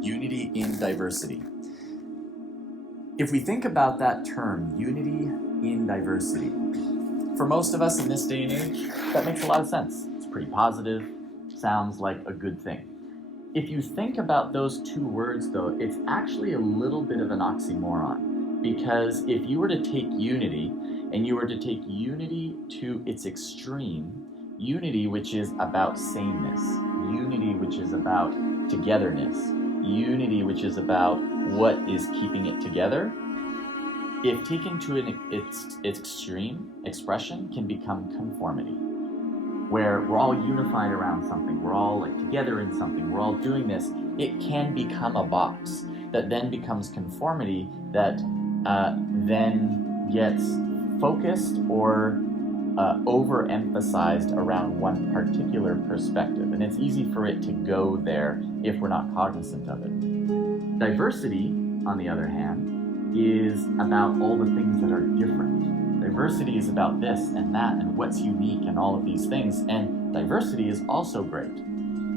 Unity in diversity. If we think about that term, unity in diversity, for most of us in this day and age, that makes a lot of sense. It's pretty positive, sounds like a good thing. If you think about those two words, though, it's actually a little bit of an oxymoron, because if you were to take unity and you were to take unity to its extreme, unity which is about sameness, unity which is about togetherness, unity which is about what is keeping it together, if taken to its extreme expression, can become conformity, where we're all unified around something, we're all like together in something, we're all doing this. It can become a box that then becomes conformity that then gets focused or overemphasized around one particular perspective, and it's easy for it to go there if we're not cognizant of it. Diversity, on the other hand, is about all the things that are different. Diversity is about this and that and what's unique and all of these things, and diversity is also great.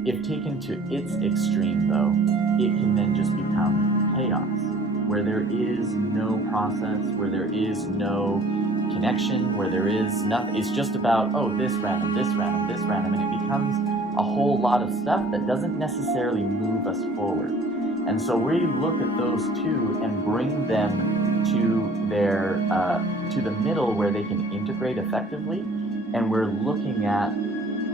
If taken to its extreme, though, it can then just become chaos, where there is no process, where there is no connection, where there is nothing. It's just about, oh, this random, this random, this random, and it becomes a whole lot of stuff that doesn't necessarily move us forward. And so we look at those two and bring them to their to the middle where they can integrate effectively, and we're looking at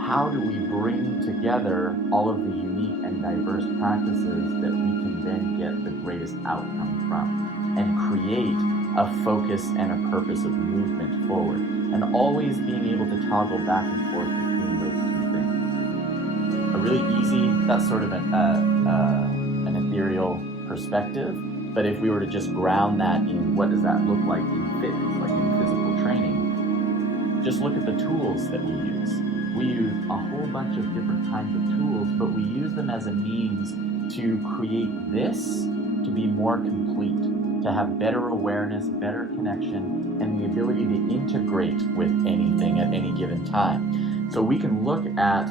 how do we bring together all of the unique and diverse practices that we can then get the greatest outcome from and create a focus and a purpose of movement forward, and always being able to toggle back and forth between those two things. A really easy, that's sort of an ethereal perspective, but if we were to just ground that in what does that look like in fitness, like in physical training, just look at the tools that we use. We use a whole bunch of different kinds of tools, but we use them as a means to create this to be more complete, to have better awareness, better connection, and the ability to integrate with anything at any given time. So we can look at,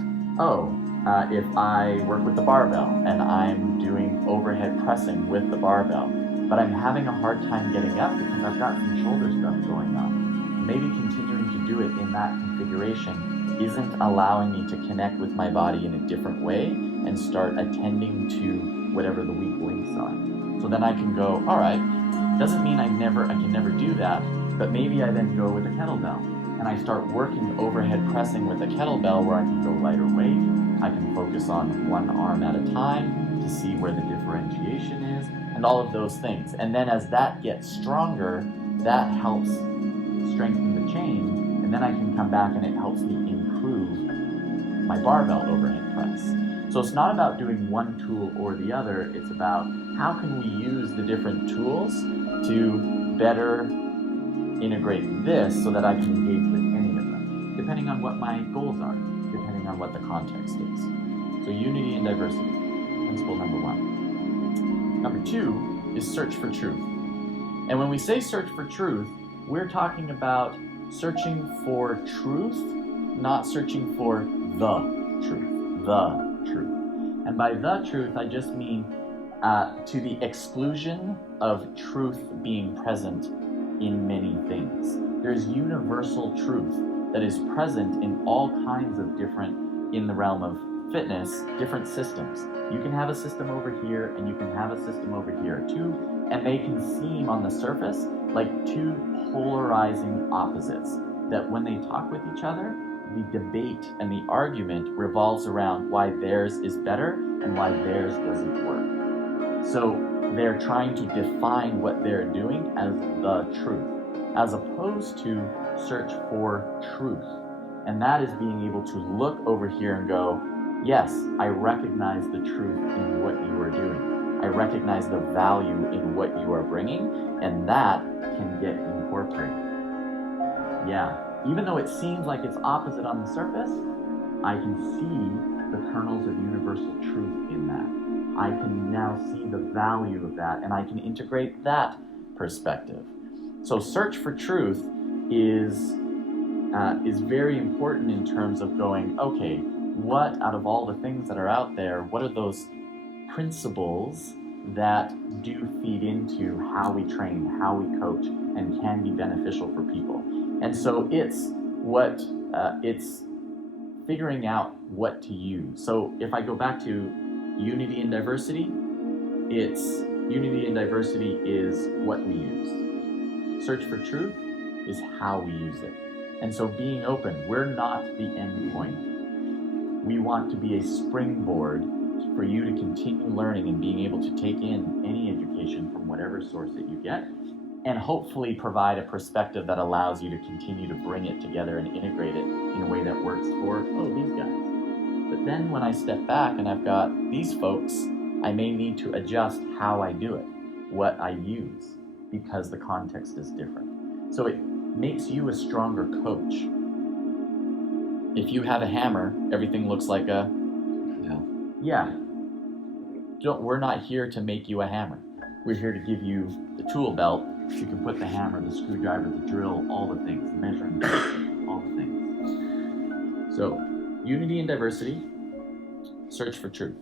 if I work with the barbell and I'm doing overhead pressing with the barbell, but I'm having a hard time getting up because I've got some shoulder stuff going on, maybe continuing to do it in that configuration isn't allowing me to connect with my body in a different way and start attending to whatever the weak links are. So then I can go, all right, doesn't mean I can never do that, but maybe I then go with a kettlebell and I start working overhead pressing with a kettlebell where I can go lighter weight, I can focus on one arm at a time to see where the differentiation is, and all of those things. And then as that gets stronger, that helps strengthen the chain, and then I can come back and it helps me improve my barbell overhead press. So it's not about doing one tool or the other, it's about how can we use the different tools to better integrate this so that I can engage with any of them, depending on what my goals are, depending on what the context is. So unity and diversity, principle number one. Number two is search for truth. And when we say search for truth, we're talking about searching for truth, not searching for the truth, the truth. And by the truth, I just mean to the exclusion of truth being present in many things. There's universal truth that is present in all kinds of different, in the realm of fitness, different systems. You can have a system over here and you can have a system over here too, and they can seem on the surface like two polarizing opposites that when they talk with each other, the debate and the argument revolves around why theirs is better and why theirs doesn't work. So they're trying to define what they're doing as the truth, as opposed to search for truth. And that is being able to look over here and go, yes, I recognize the truth in what you are doing. I recognize the value in what you are bringing, and that can get incorporated. Yeah, even though it seems like it's opposite on the surface, I can see the kernels of universal truth in that. I can now see the value of that, and I can integrate that perspective. So search for truth is very important in terms of going, okay, what out of all the things that are out there, what are those principles that do feed into how we train, how we coach, and can be beneficial for people. And so it's figuring out what to use. So if I go back to unity and diversity, unity and diversity is what we use. Search for truth is how we use it. And so being open, we're not the end point. We want to be a springboard for you to continue learning and being able to take in any education from whatever source that you get, and hopefully provide a perspective that allows you to continue to bring it together and integrate it in a way that works for, these guys. But then when I step back and I've got these folks, I may need to adjust how I do it, what I use, because the context is different. So it makes you a stronger coach. If you have a hammer, everything looks like a No. yeah. We're not here to make you a hammer. We're here to give you the tool belt. You can put the hammer, the screwdriver, the drill, all the things, the measuring tape, all the things. So, unity and diversity, search for truth.